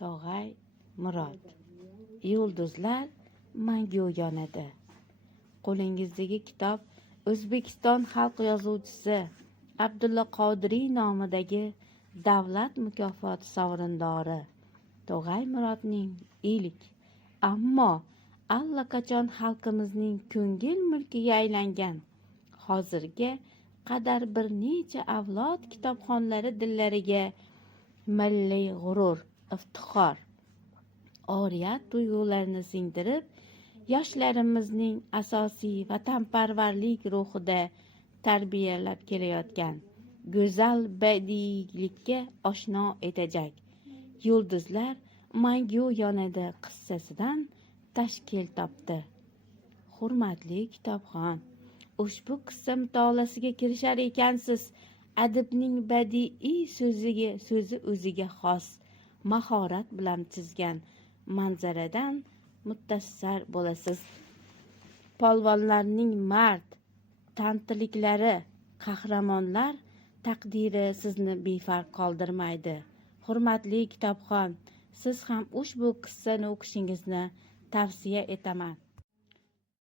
Tog'ay Murod. Yulduzlar mangu yonadi. Qo'lingizdagi kitob O'zbekiston xalq yozuvchisi Abdulla Qodiriy nomidagi davlat mukofoti sovrindori Tog'ay Murodning ilk, ammo allaqachon xalqimizning ko'ngil mulkiga aylangan, hozirga qadar bir necha avlod kitobxonlari dillariga milliy g'urur, iftixor, oriyat tuyg'ularini singdirib, yoshlarimizning asosiy vatanparvarlik ruhida tarbiyalab kelayotgan go'zal badiiylikka oshno etajak Yulduzlar mangu yonadi qissasidan tashkil topdi. Hurmatli kitobxon, ushbu qissa mutolaasiga kirishar ekansiz, adibning badiiy so'zi o'ziga xos mahorat bilan chizgan manzaradan mutassar bo'lasiz. Polvonlarning mard tantiliklari, qahramonlar taqdiri sizni befarq qoldirmaydi. Hurmatli kitobxon, siz ham ushbu qissani o'qishingizni tavsiya etaman.